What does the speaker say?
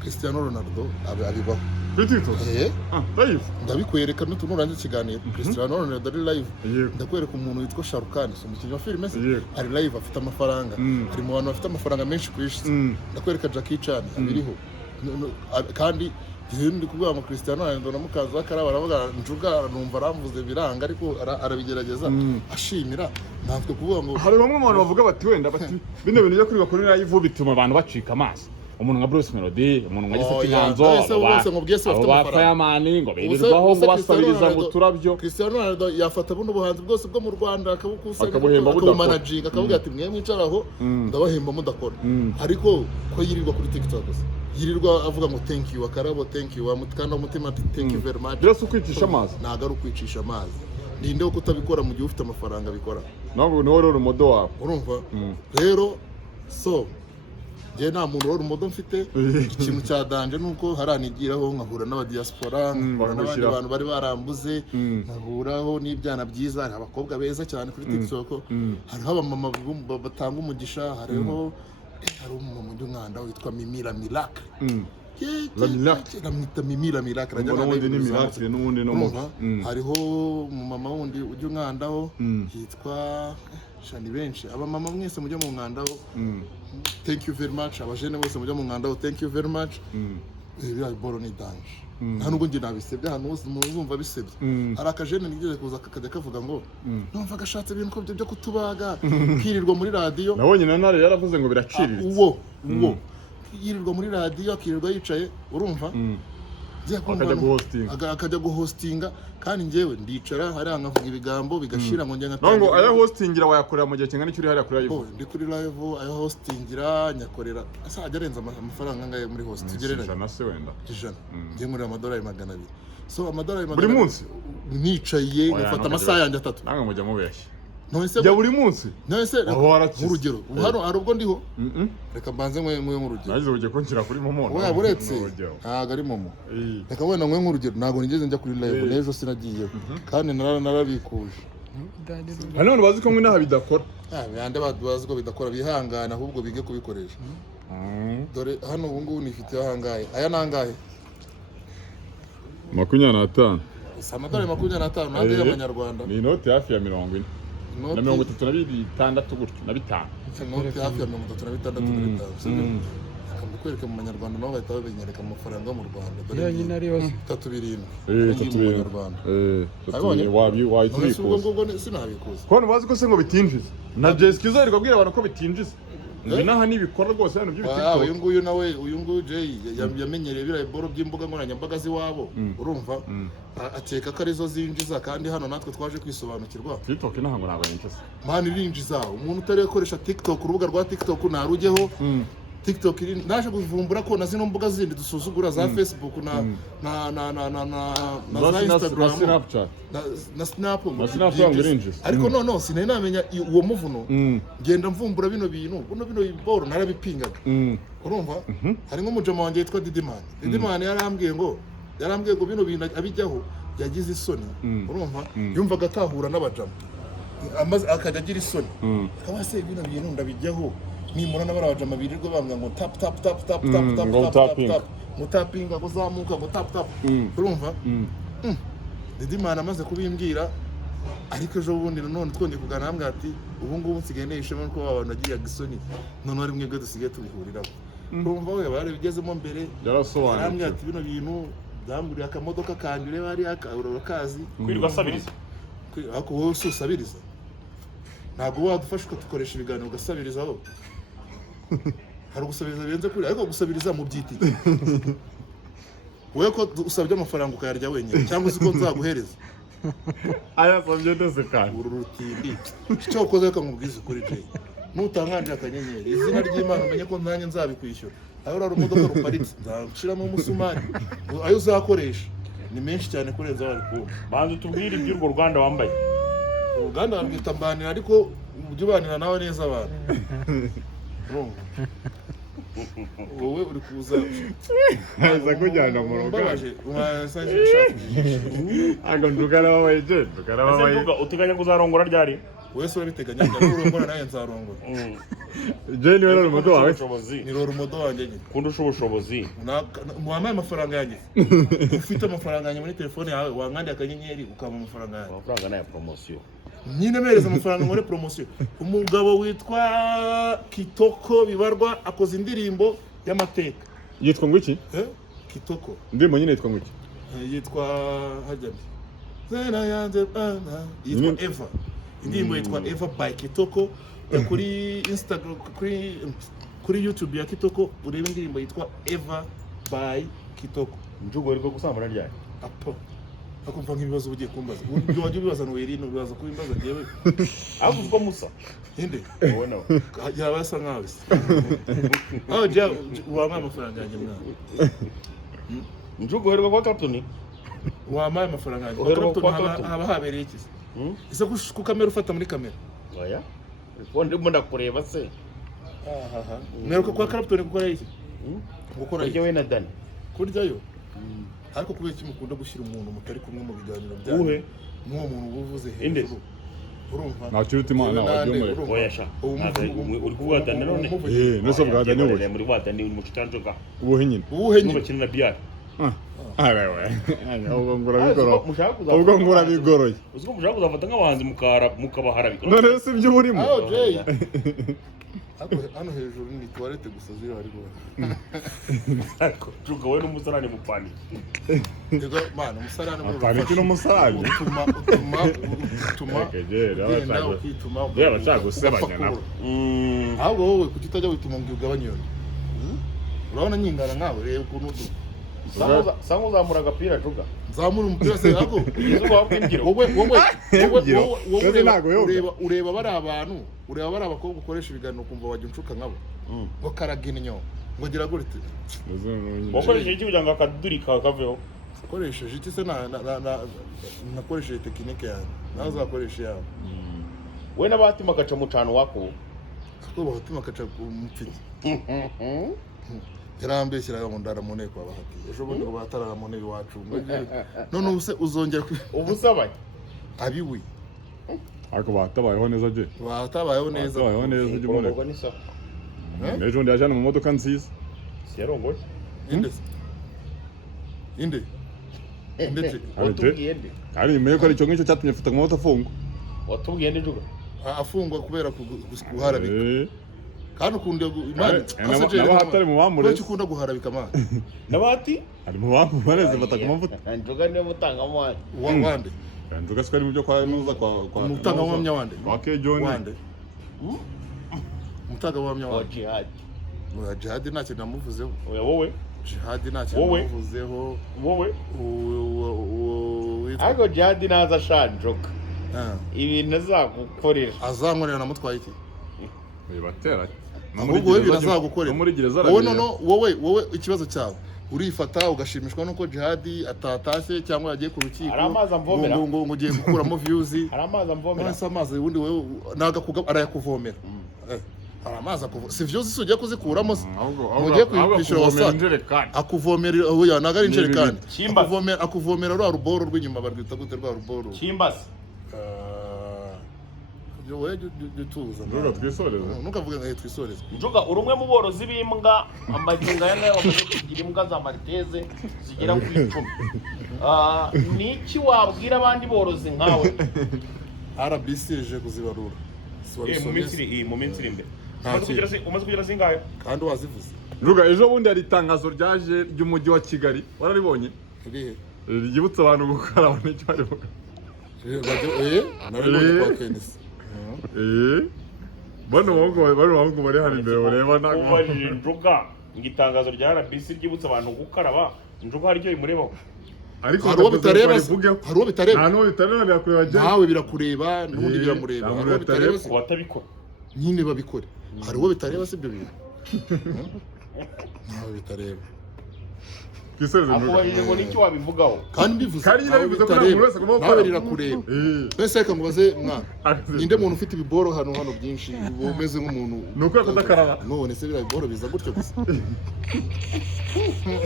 Cristiano Ronaldo abibaho kuri TikTok live ndabikwereka n'utunuranze ikiganiro Cristiano Ronaldo ari live ndakwereka umuntu witwa Shahrukh umukinnyi wa filime ari live afite amafaranga ari mu bantu bafite amafaranga menshi ku isi ndakwereka Jackie Chan abiriho kandi ndi kuvuga ngo Cristiano Ronaldo na mukaza akaraba aravuga njuga numva aramvuze biranga ariko arabigerageza ashimira ntabwo kuvuga ngo hari bamwe mu bantu bavuga bati wenda bati bino bintu byo kwiga kuri live bituma abantu bacika amaso umuntu nka Bruce Melody umuntu nka Gisati Nganzo aba Fireman ngo birirwaho ngo basabiriza ngo turabyo Cristiano Ronaldo yafata buno buhanzi bwose bwo mu Rwanda akabumanaging akavuga ati mwe mwicaraho ndabahemba mudakora ariko ko yirirwa kuri TikTok yirirwa avuga ngo thank you akarabo thank you amutkana umutima thank you very much byose ukwicisha amazi naga ari ukwicisha amazi ninde uko utabikora mu gihe ufite amafaranga bikora ntabwo ni wowe umudo wawe urumva rero so je nta muntu wari umudo mfite ikintu cya danje nuko haranigiraho nkahura n'abadiaspora n'abandi bantu bari barambuze nkahuraho n'ibyana byiza hari abakobwa beza cyane kuri TikTok hariho abamama batanga umugisha hariho hari umumama w'umwanda witwa Mimira Miracle ramwita Mimira Miracle n'ubundi no hariho umumama wundi ujya umwandaho yitwa shani benshi abamama mwese mujya mu mwandaho thank you very much abajene bose mujya mu mwandaho thank you very much biriya boro ni danje nta nubwo njye nabisebye hano hose muzumva bisebye hari akajene nigeze kuza kakajya kavuga ngo numva gashatse ibintu ko byo kutubaga kirirwa muri radio nabonye na ntare yaravuze ngo biraciriritse uwo yirirwa muri radio akirirwa yicaye urumva akajya guhostinga kandi njyewe ndicara hariya nkavuga ibigambo bigashira ngo njye ntabwo aya hostingira wayakorera mu gihe kingana icyo uri hariya kuri live ndi kuri live aya hostingira nyakorera asajya arenza amafaranga ngaye muri host tugereranye ijana se wenda ijana njye muri amadolari 200 so amadolari 200 buri munsi nicaye ngafata amasaha yanjye 3 nanga mujya mubeshya nonese ya buri munsi nonese urugero hano hari ubwo ndiho reka mbanze nkwe nk'urugero nagize uje ko nshyira kuri momo oya buretse ntago ari momo reka wenda nkwe nk'urugero ntago nigeze njya kuri live n'ejo sinagiye kandi narabikuje hano abantu bazi ko mwe naha bidakora yande bazi ko bidakora bihangana ahubwo bige kubikoresha dore hano ubu ngubu nifite ahangaye aya nangahe 25 amadolari 25 nande y'amanyarwanda ni inote hafi ya 40 na 36 gutyo na 5 inote hafi ya 36 akamukwereka mu manyarwanda naho bahita babinyereka mu mafaranga mu Rwanda dore nyine ari yose 37 mu Rwanda wayitubikuza sinabikuza ko bazi ko se ngo bitinjiza na Jessica izerwa abwira abantu ko bitinjiza naha nibikora rwose hano by'ibitiko uyu nguyu nawe uyu nguyu Jay yamenyereye biraye boro by'imbuga nkoranyambaga ziwabo urumva ateka ko arizo zinjiza kandi hano natwe twaje kwisobanukirwa TikTok naha ngo ntabwo yinjiza mani irinjiza umuntu utarekoresha TikTok urubuga rwa TikTok narugeho TikTok naje kuvumbura ko na zino mbuga zindi dusuzugura za Facebook na Instagram na Snap ariko no sinari namenya uwo muvuno ngenda mvumbura bino boro narabipingaga urumva hari nk'umujama wanjye yitwa Didiman yarambwiye ngo bino bintu abijyaho yagize isoni urumva yumvaga atahura n'abajama amaze akajya agira isoni akaba se bino bintu ndabijyaho nimura n'abara bajama birirwa bambwa ngo tap mutapinga kuzamuka ngo tap urumva Didiman amaze kubimbwira ariko ejo bundi none twongeye kuganira hamwe ati ubu ngubu nsigaye nishema ko abantu agiye gisoni none ari mwebwe dusigaye tubihuriraho urumva we bari bigezemo mbere yarasobanuye ati bino bintu byamburiye akamodoka kandire bari akazi kwirirwa asabiriza ako wowe usabiriza ntabwo wadufasha ukadukoresha ibiganiro ugasabirizaho hari gusabiriza birenze kuri ariko gusabiriza mu byiti wowe ko usabye amafaranga ukayarya wenyine cyangwa se ko nzaguhereza aya sabye ndese kandi uru rutindi cyo ukoze akamubwiza kuri Jay nutanganje akanyenyeri izina ry'Imana umenye ko nanjye nzabikwishyura aho raro imodoka ruparitse nzashiramo umusumari ayo uzakoresha ni menshi cyane kurenza bari kumva banze tubwire iby'urwo Rwanda wambaye Uganda barwita mbanira ariko ujye ubanira nawe neza abantu wowe uri kuza aza kujyana mu rugo mwasaje ago ndugara wabaye je ndugara wabaye uteganya kuzarongora ryari wese urabiteganya urongora naye nzarongora Jeni wera rumodo wawe ni rumodo wanjye nyine kundusha ubushobozi muhamaye amafaranga yanjye ufite amafaranga yanjye muri telefone yawe wankandi akanyenyeri ukaba amafaranga yanjye amafaranga n'aya promotion nyine mereza amafaranga muri promotion umugabo witwa Kitoko Bibarwa akoze indirimbo y'amateka yitwa ngo iki Kitoko ndimo nyine yitwa ngo iki yitwa hajyabi zena yanze bana yitwa Eva indirimbo yitwa Eva by Kitoko kuri Instagram kuri YouTube ya Kitoko urebe indirimbo yitwa Eva by Kitoko njugo ariko gusambana ryari apo akumva nk'ibibazo ugiye kumbaza ubyo wajye bibaza n'weri no bibaza ko imbaza jewe avuzwa musa inde ubona yaba asa nkawe aho je wampa amafaranga yanjye mwana njugo herwa kwa Captain wamaye amafaranga yanjye haba habereye iki ise ku kamera ufata muri kamera oya ko ndimo ndakureba se mweruka kwa Clapton gukora iki gukora iki we na Dani kuryayo ariko kubera iki mukunda gushyira umuntu mutari kumwe mu biganiro byanyu uhe n'uwo muntu uvuze hejuru urumva nacyuruta imana wabyumure oya sha uri kuvuga Dani none nose bwa Dani we muri wa Dani mu kitanjoga ubuhe nyine bakina biya wewe ubwo ngura bigoroye uziko mushaka kuzafata nk'abahanzi mukabaharabika none se ibyo burimo hano hejuru ni toilette gusa ziri ariko ariko juga we n'umusarani mupani ego mana umusarani muri n'umusarani utuma kegera ukituma yaba gusebanya nabo ahubwo wowe kukitajya wituma ngo ugabanye yone urabona nyingana nkawe reba ukuntu sango zamura agapira juga zamura umupira se ako izuba wakwinjira wowe ureba bari abantu ureba bari abakobwa ukoresha ibiganiro kumva wajya unshuka nkabo ngo karagina inyo ngo gira gute wakoresheje iki kugira ngo akaduri kaveho ukoresheje iki se nakoresheje tekinike yanjye nawe uzakoresha yawe we n'abatima gaca mu cano wako ko bahatima gaca umupfiti yarambeshyiraga ngo ndaramone kwa bahati ejo bundi ngo bataramone iwacu none ubuse uzongera ubusabanye abiwi ariko batabayeho neza je batabayeho neza uje muri ejo ndi ajana mu modoka nziza si yarongoye inde watubwiye nde ari imeye ko ari cyo ngicyo cyatumye mfata moto afungwa watubwiye nde juga afungwa kubera guharabika kandi ukunda imana n'abatari mu bamureze ukunda guharabika amana n'abati ari mu bamureze bataka amavuta njuga niyo mutanga amwanya wande njuga sikari mu byo kwa nuza kwa mutanga wamnya wande kwa Kejoni wande mutanga wamnya wa wande jihad nta kintu namuvuzeho oya wowe jihad nta kintu namuvuzeho wowe ariko jihad naza shanjoka ibintu azagukorera azankorera namutwaye iki bibatera ahubwo wowe birazagukorera muri gereza wowe ikibazo cyawe urifata ugashimishwa nuko jihad atatashye cyangwa yagiye ku rukiko ngo ugiye gukuramo views hari amazi amvomera none se amazi ubundi wewe naga arayakuvomera hari amazi si views ugiye kuzikuramo se ugiye kwishyura wasanga akuvomera oya naga ari injerekani akuvomera rwa ruboro rw'inyuma barwita gute rwa ruboro kimbasi yowe dutuza njuga twisoreze nukavuga ngo twisoreze njuga urumwe mu borozi b'imbwa amaginga yana bamaze kugira imbwa za Maltese zigera ku 10 niki wabwira abandi borozi nkawe RBC ije kuzibarura mu minsi iri imbere umaze kugira zingahe kandi wazivuze njuga ejo bundi hari itangazo ryaje ry'umujyi wa Kigali wararibonye ryibutsa abantu gukaraba n'icyo bari vuga naribonye kwa Kenisi bano bari hari imbere ureba ubajije njuga igitangazo rya RBC ryibutsa abantu gukaraba njuga hari icyo bimurebaho ariko hari uwo bitareba nta n'uwo bitareba birakureba nawe birakureba n'ubundi biramureba hari uwo bitareba ku batabikora nyine babikore hari uwo bitareba si ibyo bintu nawe bitareba akubajije ngo niki wabivugaho kandi mbivuze nawe rirakureba mbese reka mubaze mwana ninde muntu ufite ibiboro hano byinshi umeze nk'umuntu ni uko kudakaraba none se biriya biboro biza gutyo gusa